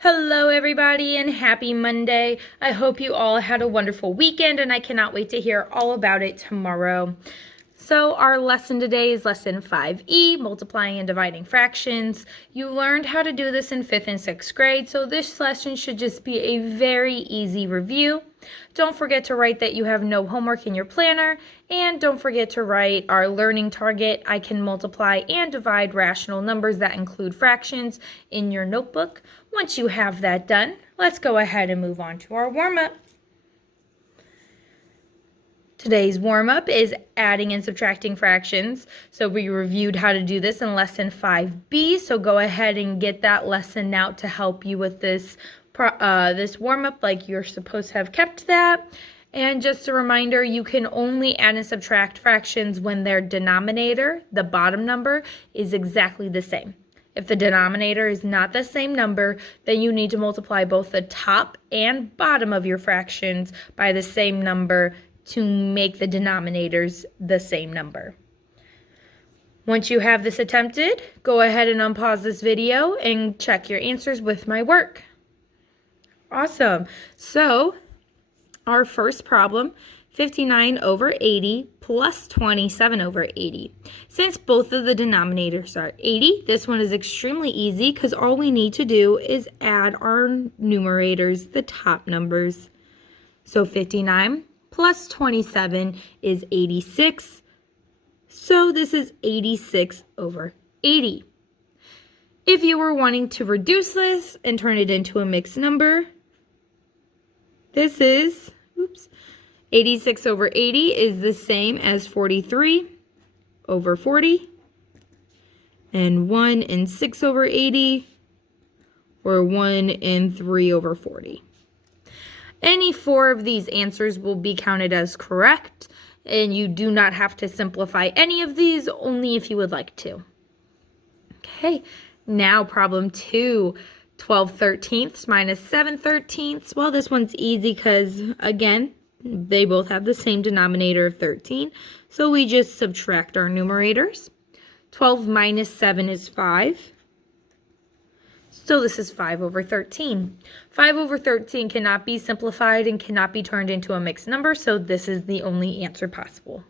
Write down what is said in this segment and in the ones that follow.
Hello everybody and happy Monday. I hope you all had a wonderful weekend and I cannot wait to hear all about it tomorrow. So our lesson today is lesson 5E, multiplying and dividing fractions. You learned how to do this in 5th and 6th grade, so this lesson should just be a very easy review. Don't forget to write that you have no homework in your planner, and don't forget to write our learning target, I can multiply and divide rational numbers that include fractions, in your notebook. Once you have that done, let's go ahead and move on to our warm-up. Today's warm-up is adding and subtracting fractions. So we reviewed how to do this in lesson 5B. So go ahead and get that lesson out to help you with this warm-up, like you're supposed to have kept that. And just a reminder, you can only add and subtract fractions when their denominator, the bottom number, is exactly the same. If the denominator is not the same number, then you need to multiply both the top and bottom of your fractions by the same number to make the denominators the same number. Once you have this attempted, go ahead and unpause this video and check your answers with my work. Awesome. So our first problem, 59 over 80 plus 27 over 80. Since both of the denominators are 80, this one is extremely easy because all we need to do is add our numerators, the top numbers. So 59 plus 27 is 86. So this is 86 over 80. If you were wanting to reduce this and turn it into a mixed number, this is, 86 over 80 is the same as 43 over 40. And 1 and 6 over 80, or 1 and 3 over 40. Any 4 of these answers will be counted as correct, and you do not have to simplify any of these, only if you would like to. Okay, now problem 2, 12 thirteenths minus 7 thirteenths. Well, this one's easy because, again, they both have the same denominator of 13, so we just subtract our numerators. 12 minus 7 is 5. So this is 5 over 13. 5 over 13 cannot be simplified and cannot be turned into a mixed number, so this is the only answer possible.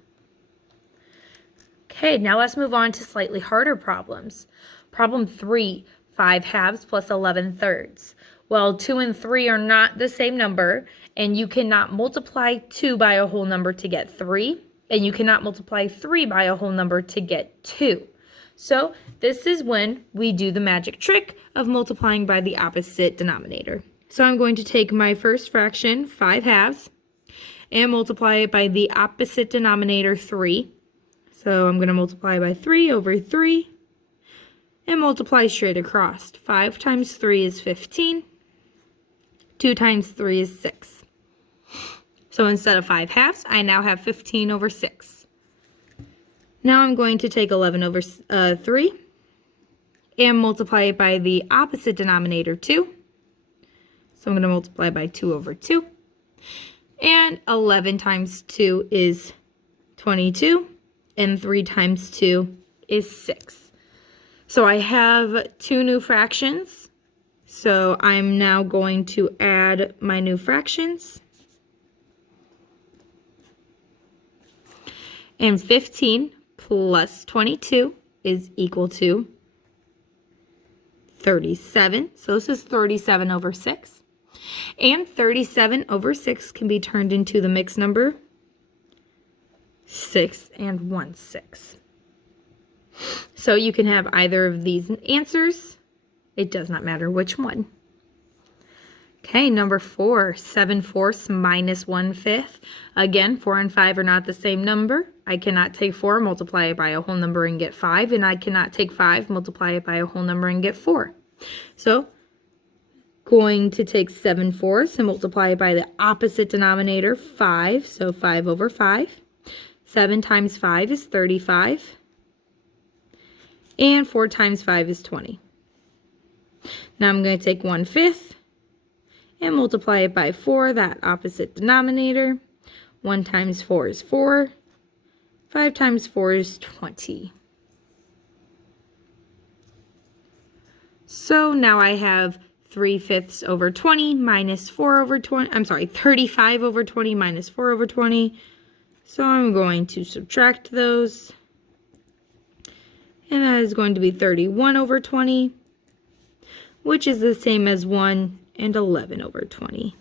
Okay, now let's move on to slightly harder problems. Problem 3, 5 halves plus 11 thirds. Well, 2 and 3 are not the same number, and you cannot multiply 2 by a whole number to get 3, and you cannot multiply 3 by a whole number to get 2. So this is when we do the magic trick of multiplying by the opposite denominator. So I'm going to take my first fraction, 5 halves, and multiply it by the opposite denominator, 3. So I'm going to multiply by 3 over 3, and multiply straight across. 5 times 3 is 15. 2 times 3 is 6. So instead of 5 halves, I now have 15 over 6. Now I'm going to take 11 over 3 and multiply it by the opposite denominator, 2. So I'm going to multiply by 2 over 2. And 11 times 2 is 22. And 3 times 2 is 6. So I have 2 new fractions. So I'm now going to add my new fractions. And 15 plus 22 is equal to 37. So this is 37 over 6. And 37 over 6 can be turned into the mixed number 6 and 1/6. So you can have either of these answers. It does not matter which one. Okay, number 4, 7/4 minus 1/5. Again, 4 and 5 are not the same number. I cannot take 4, multiply it by a whole number and get 5, and I cannot take 5, multiply it by a whole number and get 4. So, going to take 7/4 and multiply it by the opposite denominator, 5, so 5 over 5. 7 times 5 is 35, and 4 times 5 is 20. Now I'm going to take 1/5 and multiply it by 4, that opposite denominator. 1 times 4 is 4. 5 times 4 is 20. So now I have 3/5 over 20 minus 4 over 20. I'm sorry, 35 over 20 minus 4 over 20. So I'm going to subtract those. And that is going to be 31 over 20, which is the same as 1 and 11 over 20.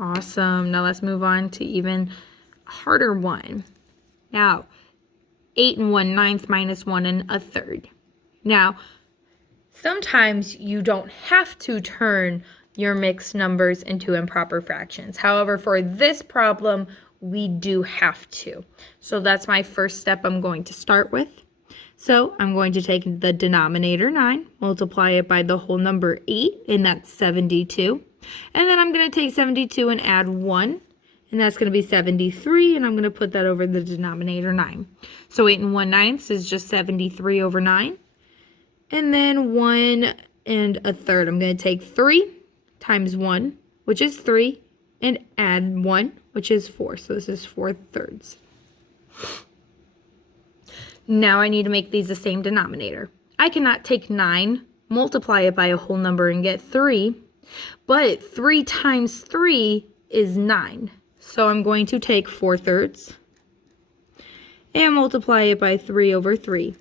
Awesome. Now let's move on to even a harder one. Now, 8 1/9 minus 1 1/3. Now, sometimes you don't have to turn your mixed numbers into improper fractions. However, for this problem, we do have to. So that's my first step I'm going to start with. So I'm going to take the denominator 9, multiply it by the whole number 8, and that's 72. And then I'm going to take 72 and add 1, and that's going to be 73, and I'm going to put that over the denominator 9. So 8 1/9 is just 73 over 9. And then 1 1/3, I'm going to take 3 times 1, which is 3, and add 1, which is 4. So this is 4/3. Now I need to make these the same denominator. I cannot take 9, multiply it by a whole number, and get 3, but 3 times 3 is 9. So I'm going to take 4/3 and multiply it by 3 over 3.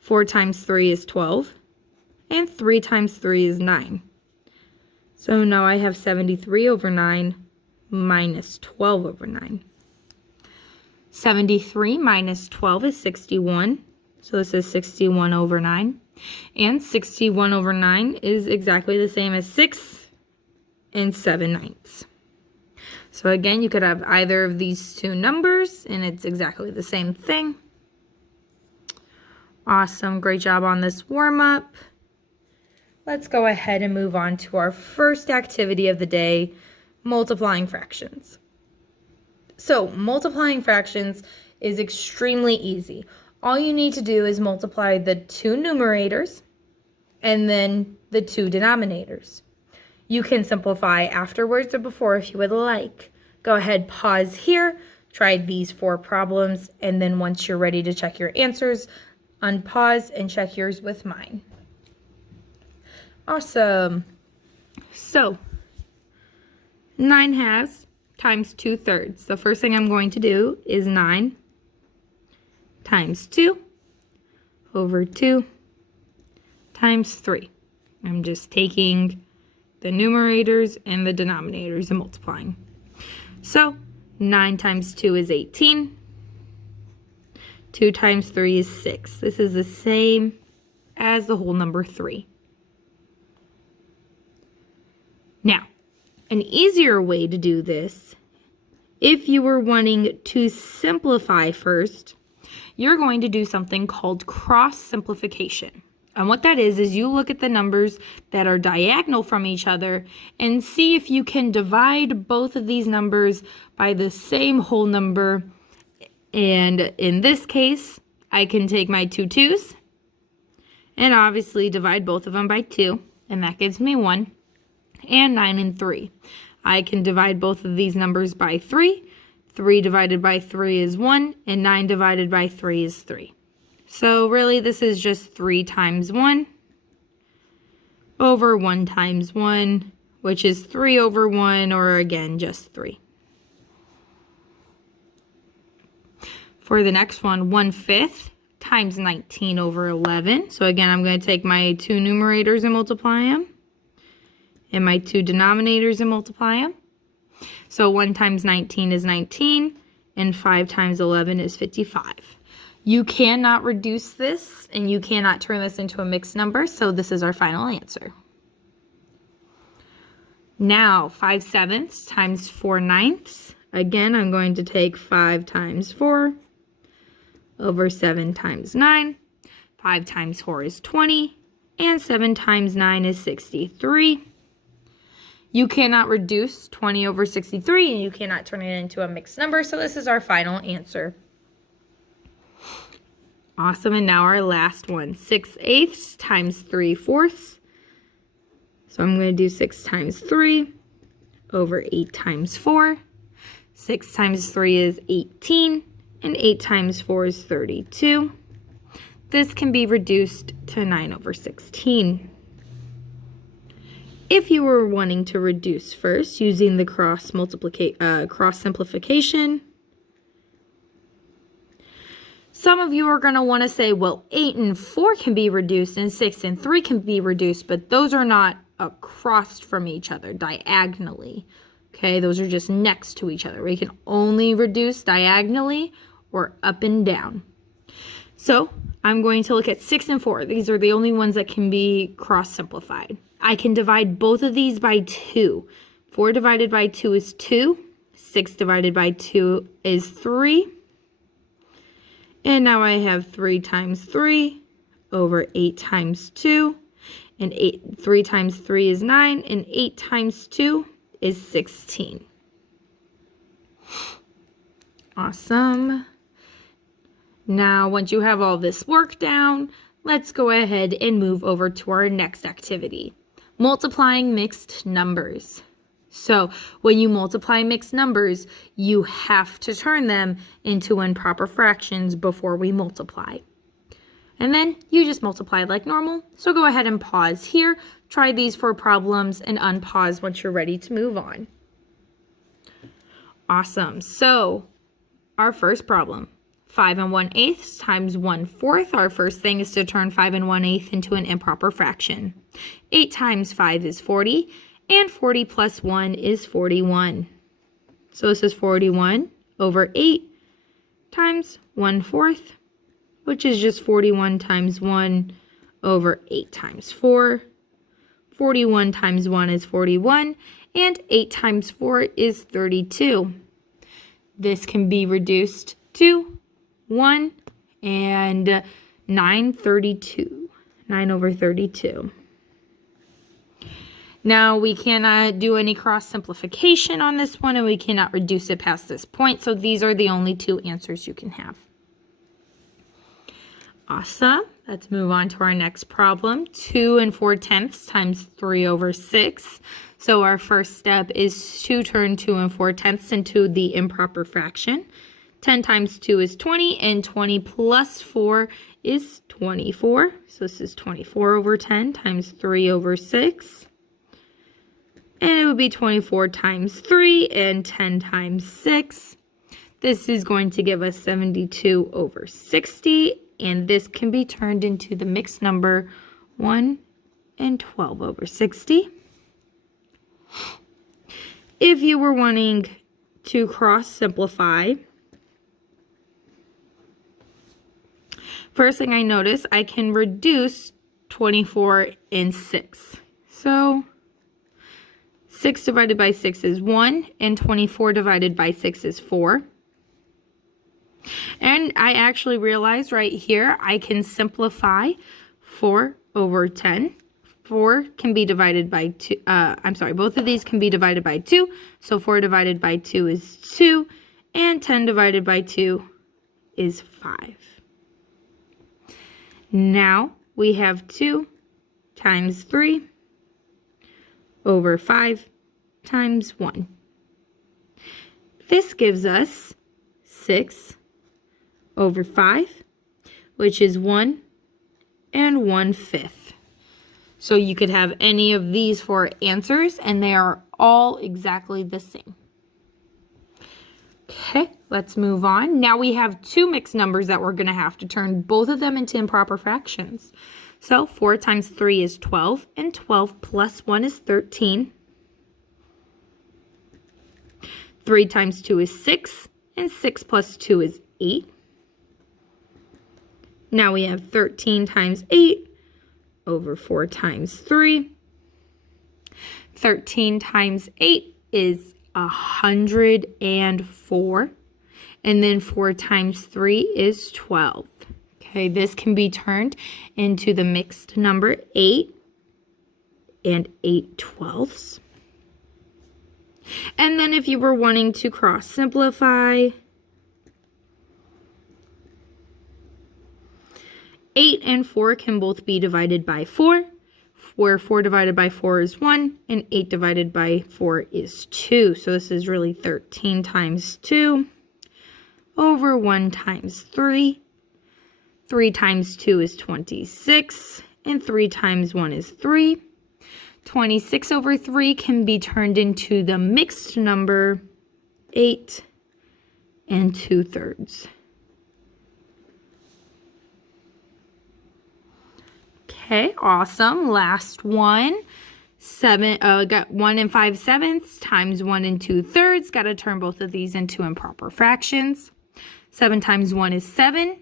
4 times 3 is 12, and 3 times 3 is 9. So now I have 73 over 9 minus 12 over 9. 73 minus 12 is 61. So this is 61 over 9. And 61 over 9 is exactly the same as 6 7/9. So again, you could have either of these two numbers, and it's exactly the same thing. Awesome. Great job on this warm-up. Let's go ahead and move on to our first activity of the day, multiplying fractions. So multiplying fractions is extremely easy. All you need to do is multiply the two numerators and then the two denominators. You can simplify afterwards or before if you would like. Go ahead, pause here, try these 4 problems, and then once you're ready to check your answers, unpause and check yours with mine. Awesome. So 9/2 times 2/3. The first thing I'm going to do is 9 times 2 over 2 times 3. I'm just taking the numerators and the denominators and multiplying. So 9 times 2 is 18. 2 times 3 is 6. This is the same as the whole number 3. Now, an easier way to do this, if you were wanting to simplify first, you're going to do something called cross simplification. And what that is you look at the numbers that are diagonal from each other and see if you can divide both of these numbers by the same whole number. And in this case, I can take my two 2's and obviously divide both of them by 2, and that gives me 1. And 9 and 3. I can divide both of these numbers by 3. 3 divided by 3 is 1, and 9 divided by 3 is 3. So really this is just 3 times 1 over 1 times 1, which is 3 over 1, or again, just 3. For the next one, 1/5 times 19 over 11. So again, I'm going to take my two numerators and multiply them, and my two denominators and multiply them. So 1 times 19 is 19, and 5 times 11 is 55. You cannot reduce this, and you cannot turn this into a mixed number, so this is our final answer. Now, 5/7 times 4/9. Again, I'm going to take 5 times 4 over 7 times 9. 5 times 4 is 20, and 7 times 9 is 63. You cannot reduce 20 over 63, and you cannot turn it into a mixed number, so this is our final answer. Awesome, and now our last one, 6/8 times 3/4. So I'm going to do 6 times 3 over 8 times 4. 6 times 3 is 18, and 8 times 4 is 32. This can be reduced to 9 over 16. If you were wanting to reduce first using the cross simplification, some of you are going to want to say, well, 8 and 4 can be reduced and 6 and 3 can be reduced, but those are not across from each other diagonally. Okay, those are just next to each other. We can only reduce diagonally or up and down. So I'm going to look at 6 and 4. These are the only ones that can be cross simplified. I can divide both of these by 2. 4 divided by 2 is 2. 6 divided by 2 is 3. And now I have 3 times 3 over 8 times 2. And 3 times 3 is 9. And 8 times 2 is 16. Awesome. Now, once you have all this work down, let's go ahead and move over to our next activity. Multiplying mixed numbers. So when you multiply mixed numbers, you have to turn them into improper fractions before we multiply. And then you just multiply like normal. So go ahead and pause here, try these 4 problems, and unpause once you're ready to move on. Awesome. So our first problem, 5 1/8 times 1/4. Our first thing is to turn 5 1/8 into an improper fraction. 8 times 5 is 40. And 40 plus 1 is 41. So this is 41 over 8 times 1/4, which is just 41 times 1 over 8 times 4. 41 times 1 is 41, and 8 times 4 is 32. This can be reduced to 1 and 9/32. 9 over 32. Now, we cannot do any cross simplification on this one, and we cannot reduce it past this point. So these are the only 2 answers you can have. Awesome. Let's move on to our next problem. 2 4/10 times 3 over 6. So our first step is to turn 2 4/10 into the improper fraction. 10 times 2 is 20, and 20 plus 4 is 24. So this is 24 over 10 times 3 over 6. And it would be 24 times 3 and 10 times 6. This is going to give us 72 over 60. And this can be turned into the mixed number 1 and 12 over 60. If you were wanting to cross simplify, first thing I notice, I can reduce 24 and 6. So 6 divided by 6 is 1, and 24 divided by 6 is 4. And I actually realized right here, I can simplify 4 over 10. 4 can be divided by 2. Both of these can be divided by 2. So 4 divided by 2 is 2, and 10 divided by 2 is 5. Now we have 2 times 3 over 5 times 1. This gives us 6 over 5, which is 1 and 1/5. So you could have any of these 4 answers, and they are all exactly the same. Okay, let's move on. Now we have 2 mixed numbers that we're going to have to turn both of them into improper fractions. So 4 times 3 is 12, and 12 plus 1 is 13. 3 times 2 is 6, and 6 plus 2 is 8. Now we have 13 times 8 over 4 times 3. 13 times 8 is 104. And then 4 times 3 is 12. Okay, this can be turned into the mixed number 8 and 8/12. And then if you were wanting to cross simplify, 8 and 4 can both be divided by 4, where 4 divided by 4 is 1, and 8 divided by 4 is 2. So this is really 13 times 2 over 1 times 3. 3 times 2 is 26. And 3 times 1 is 3. 26 over 3 can be turned into the mixed number 8 and 2/3. Okay, awesome. Last one. Got 1 5/7 times 1 2/3. Got to turn both of these into improper fractions. 7 times 1 is 7.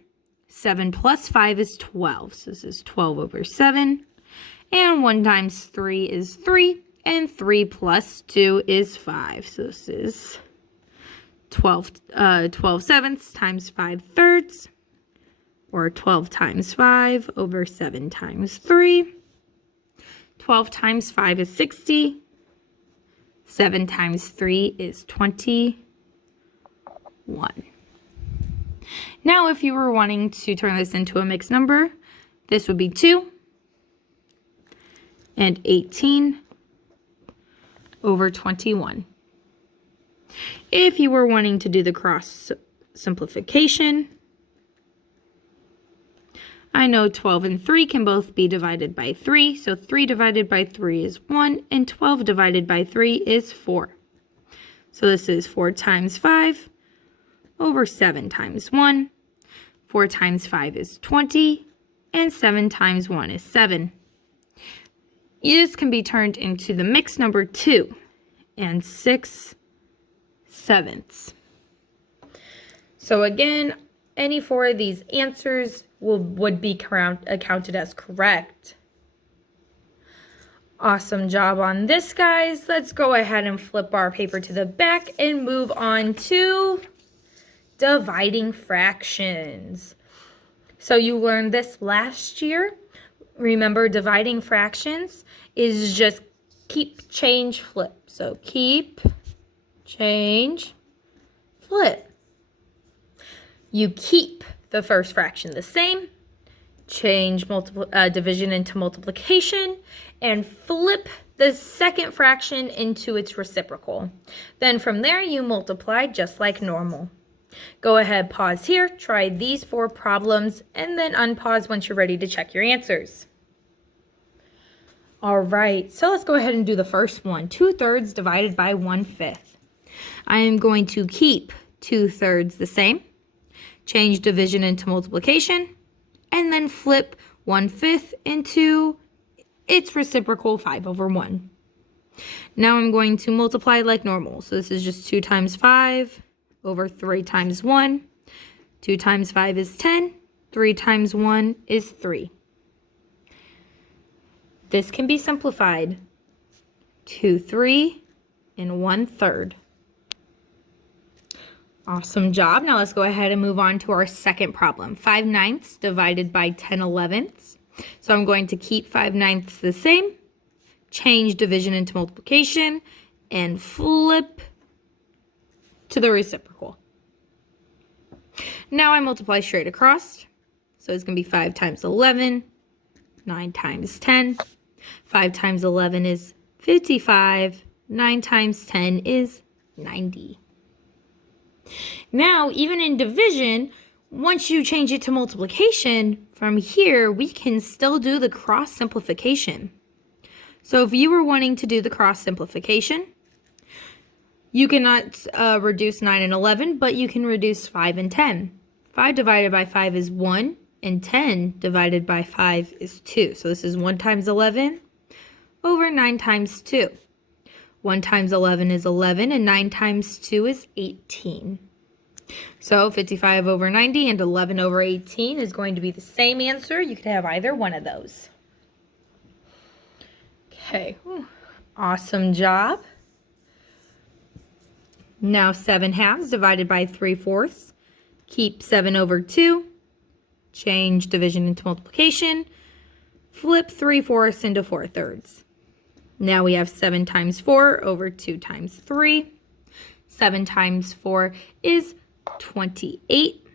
7 plus 5 is 12. So this is 12 over 7. And 1 times 3 is 3. And 3 plus 2 is 5. So this is 12 sevenths times 5/3. Or 12 times 5 over 7 times 3. 12 times 5 is 60. 7 times 3 is 21. Now, if you were wanting to turn this into a mixed number, this would be 2 and 18 over 21. If you were wanting to do the cross simplification, I know 12 and 3 can both be divided by 3, so 3 divided by 3 is 1, and 12 divided by 3 is 4. So this is 4 times 5 over 7 times 1. 4 times 5 is 20, and 7 times 1 is 7. This can be turned into the mixed number 2 and 6/7. So again, any 4 of these answers would be counted as correct. Awesome job on this, guys. Let's go ahead and flip our paper to the back and move on to dividing fractions. So you learned this last year. Remember, dividing fractions is just keep, change, flip. So keep, change, flip. You keep the first fraction the same, change division into multiplication, and flip the second fraction into its reciprocal. Then from there, you multiply just like normal. Go ahead, pause here, try these 4 problems, and then unpause once you're ready to check your answers. All right, so let's go ahead and do the first one. 2/3 divided by 1/5. I am going to keep 2/3 the same, change division into multiplication, and then flip 1/5 into its reciprocal 5 over 1. Now I'm going to multiply like normal. So this is just 2 times 5 over 3 times 1. 2 times 5 is 10. 3 times 1 is 3. This can be simplified to 3 1/3. Awesome job. Now let's go ahead and move on to our second problem. 5/9 divided by 10/11. So I'm going to keep 5/9 the same, change division into multiplication, and flip to the reciprocal. Now I multiply straight across. So it's going to be 5 times 11, 9 times 10. 5 times 11 is 55. 9 times 10 is 90. Now, even in division, once you change it to multiplication, from here, we can still do the cross simplification. So if you were wanting to do the cross simplification, you cannot reduce 9 and 11, but you can reduce 5 and 10. 5 divided by 5 is 1, and 10 divided by 5 is 2. So this is 1 times 11 over 9 times 2. 1 times 11 is 11, and 9 times 2 is 18. So 55 over 90 and 11 over 18 is going to be the same answer. You could have either one of those. Okay, awesome job. Now 7/2 divided by 3/4. Keep 7 over 2. Change division into multiplication. Flip 3/4 into 4/3. Now we have 7 times 4 over 2 times 3. 7 times 4 is 28.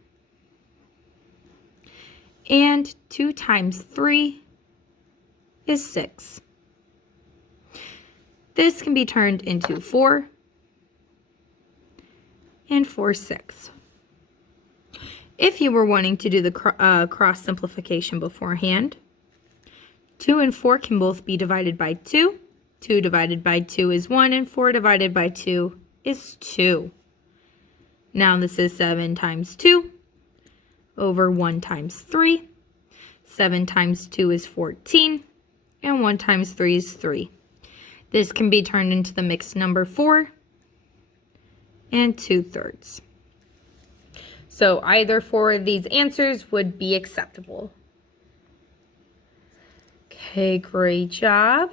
And 2 times 3 is 6. This can be turned into 4 and 4/6. If you were wanting to do the cross simplification beforehand, 2 and 4 can both be divided by 2. 2 divided by 2 is 1, and 4 divided by 2 is 2. Now this is 7 times 2 over 1 times 3. 7 times 2 is 14, and 1 times 3 is 3. This can be turned into the mixed number 4 and 2/3. So either 4 of these answers would be acceptable. Okay, great job.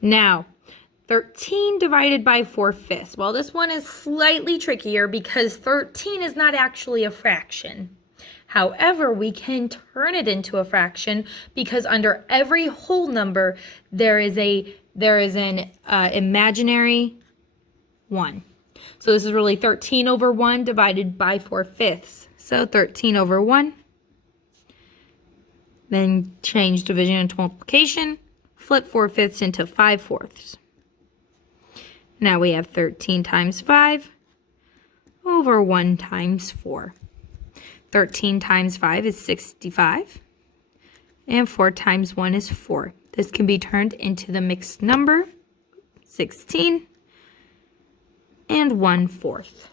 Now, 13 divided by 4/5. Well, this one is slightly trickier because 13 is not actually a fraction. However, we can turn it into a fraction because under every whole number, there is an imaginary 1. So this is really 13 over 1 divided by 4/5. So 13 over 1. Then change division into multiplication. Flip 4/5 into 5/4. Now we have 13 times 5 over 1 times 4. 13 times 5 is 65. And 4 times 1 is 4. This can be turned into the mixed number 16 and 1/4.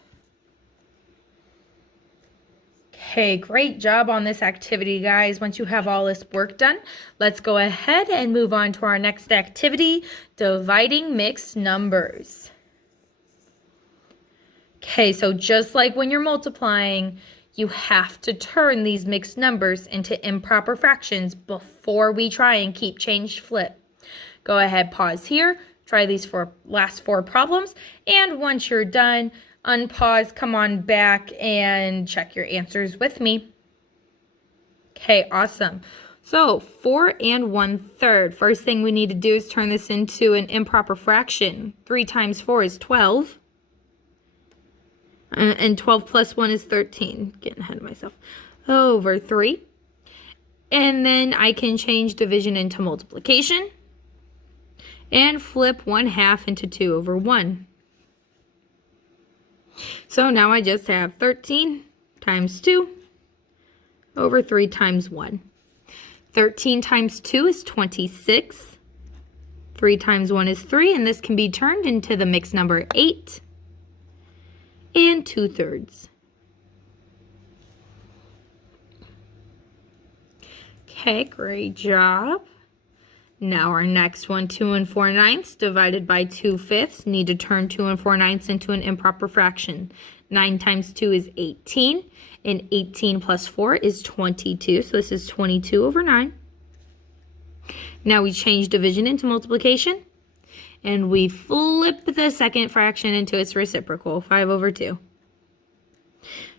Okay, great job on this activity, guys. Once you have all this work done, let's go ahead and move on to our next activity, dividing mixed numbers. Okay, so just like when you're multiplying, you have to turn these mixed numbers into improper fractions before we try and keep, change, flip. Go ahead, pause here, try these last 4 problems, and once you're done, unpause, come on back, and check your answers with me. Okay, awesome. So 4 and 1/3. First thing we need to do is turn this into an improper fraction. 3 times 4 is 12. And 12 plus 1 is 13. Getting ahead of myself. Over 3. And then I can change division into multiplication. And flip 1/2 into 2 over 1. So now I just have 13 times 2 over 3 times 1. 13 times 2 is 26. 3 times 1 is 3, and this can be turned into the mixed number 8 and 2/3. Okay, great job. Now our next one, 2 and 4/9 divided by 2/5. Need to turn 2 and 4/9 into an improper fraction. 9 times 2 is 18, and 18 plus 4 is 22. So this is 22 over 9. Now we change division into multiplication, and we flip the second fraction into its reciprocal, 5 over 2.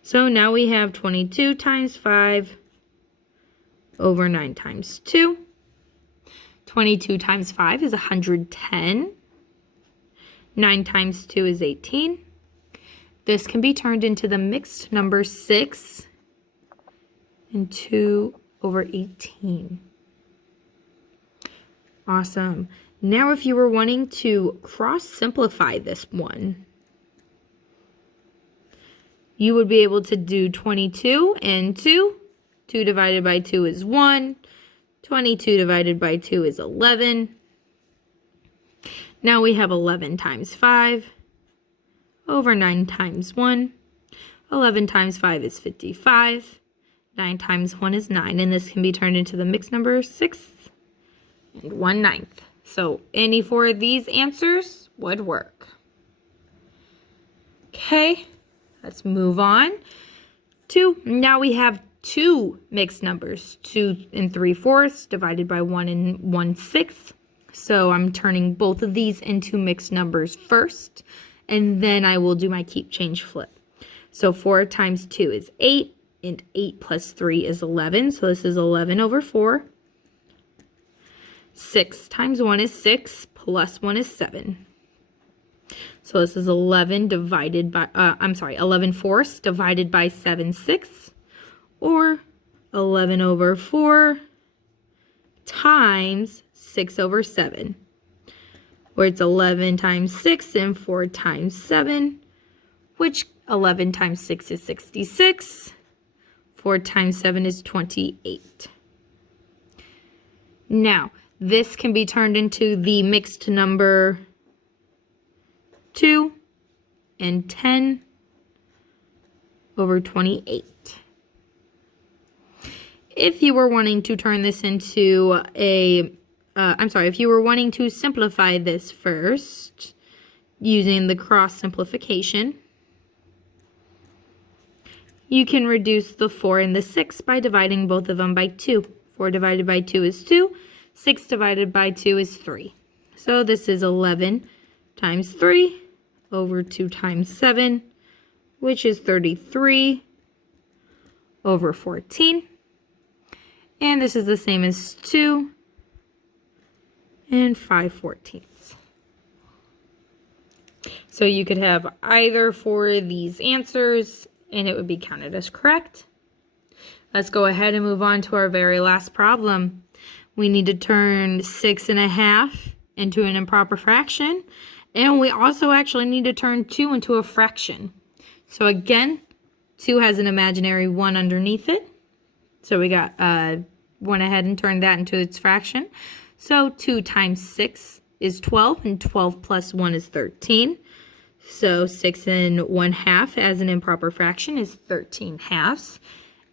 So now we have 22 times 5 over 9 times 2. 22 times 5 is 110. 9 times 2 is 18. This can be turned into the mixed number 6 and 2 over 18. Awesome. Now if you were wanting to cross simplify this one, you would be able to do 22 and 2. 2 divided by 2 is 1. 22 divided by 2 is 11. Now we have 11 times 5 over 9 times 1. 11 times 5 is 55. 9 times 1 is 9. And this can be turned into the mixed number 6 and 1/9. So any 4 of these answers would work. Okay, let's move on to, now we have 2 mixed numbers, 2 and 3/4 divided by 1 and 1/6. So I'm turning both of these into mixed numbers first, and then I will do my keep, change, flip. So 4 times 2 is 8, and 8 plus 3 is 11. So this is 11 over 4. 6 times 1 is 6, plus 1 is 7. So this is 11 divided by, 11/4 divided by 7/6. Or 11 over 4 times 6 over 7. Where it's 11 times 6 and 4 times 7, which 11 times 6 is 66. 4 times 7 is 28. Now, this can be turned into the mixed number 2 and 10 over 28. If you were wanting to turn this into if you were wanting to simplify this first using the cross simplification, you can reduce the 4 and the 6 by dividing both of them by 2. 4 divided by 2 is 2. 6 divided by 2 is 3. So this is 11 times 3 over 2 times 7, which is 33 over 14. And this is the same as 2 and 5/14. So you could have either for these answers, and it would be counted as correct. Let's go ahead and move on to our very last problem. We need to turn 6 1/2 into an improper fraction, and we also actually need to turn 2 into a fraction. So again, 2 has an imaginary 1 underneath it. So we went ahead and turned that into its fraction. So 2 times 6 is 12, and 12 plus 1 is 13. So 6 1/2 as an improper fraction is 13 halves.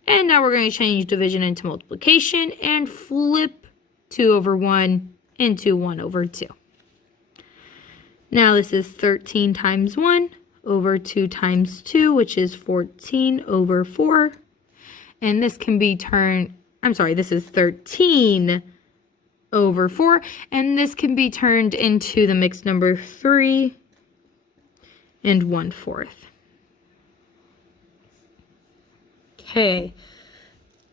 And now we're going to change division into multiplication and flip 2 over 1 into 1 over 2. Now this is 13 times 1 over 2 times 2, which is 14 over 4. And this can be this is 13 over 4. And this can be turned into the mixed number 3 and 1/4. Okay.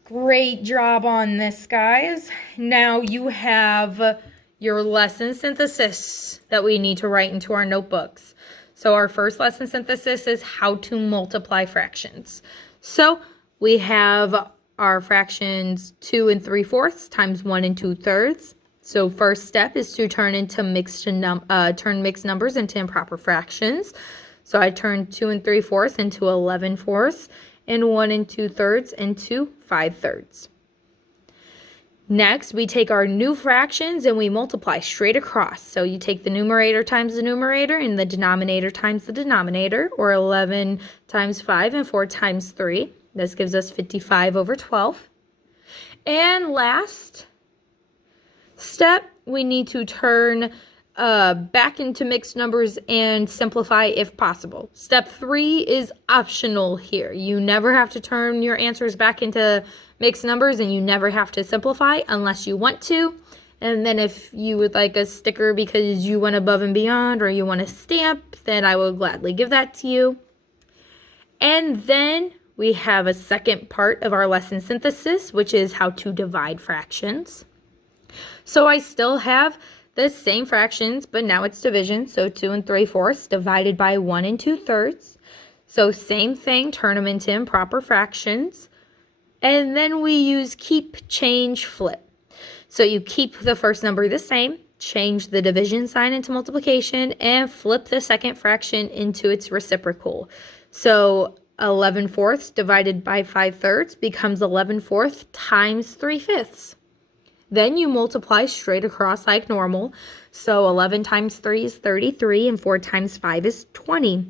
Great job on this, guys. Now you have your lesson synthesis that we need to write into our notebooks. So our first lesson synthesis is how to multiply fractions. So we have our fractions 2 3/4 times 1 2/3. So first step is to turn mixed numbers into improper fractions. So I turned 2 3/4 into 11/4 and 1 2/3 into 5/3. Next, we take our new fractions and we multiply straight across. So you take the numerator times the numerator and the denominator times the denominator, or 11 times 5 and 4 times 3. This gives us 55 over 12. And last step, we need to turn back into mixed numbers and simplify if possible. Step 3 is optional here. You never have to turn your answers back into mixed numbers, and you never have to simplify unless you want to. And then if you would like a sticker because you went above and beyond, or you want a stamp, then I will gladly give that to you. And then we have a second part of our lesson synthesis, which is how to divide fractions. So I still have the same fractions, but now it's division. So 2 3/4 divided by 1 2/3. So same thing, turn them into improper fractions. And then we use keep, change, flip. So you keep the first number the same, change the division sign into multiplication, and flip the second fraction into its reciprocal. So 11/4 divided by 5/3 becomes 11/4 times 3/5. Then you multiply straight across like normal. So 11 times 3 is 33, and 4 times 5 is 20.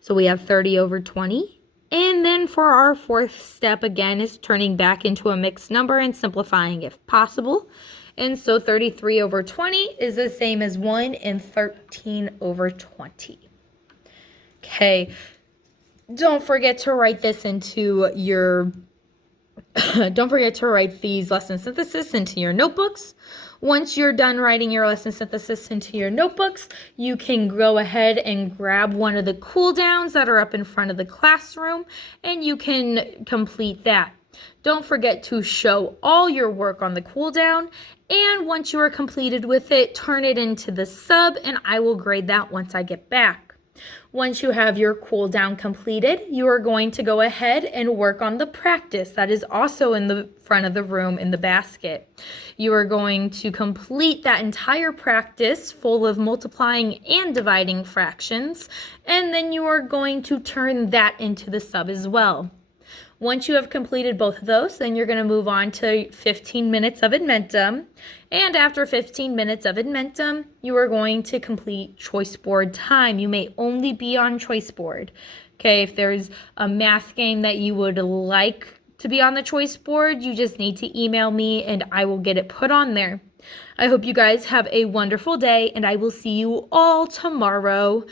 So we have 30 over 20. And then for our fourth step, again, is turning back into a mixed number and simplifying if possible. And so 33 over 20 is the same as 1 and 13 over 20. Okay, don't forget to write this into your don't forget to write these lesson synthesis into your notebooks. Once you're done writing your lesson synthesis into your notebooks, you can go ahead and grab one of the cool downs that are up in front of the classroom, and you can complete that. Don't forget to show all your work on the cool down, and once you are completed with it, turn it into the sub, and I will grade that once I get back. Once you have your cool down completed, you are going to go ahead and work on the practice that is also in the front of the room in the basket. You are going to complete that entire practice full of multiplying and dividing fractions, and then you are going to turn that into the sub as well. Once you have completed both of those, then you're going to move on to 15 minutes of Edmentum. And after 15 minutes of Edmentum, you are going to complete choice board time. You may only be on choice board. Okay, if there's a math game that you would like to be on the choice board, you just need to email me and I will get it put on there. I hope you guys have a wonderful day, and I will see you all tomorrow.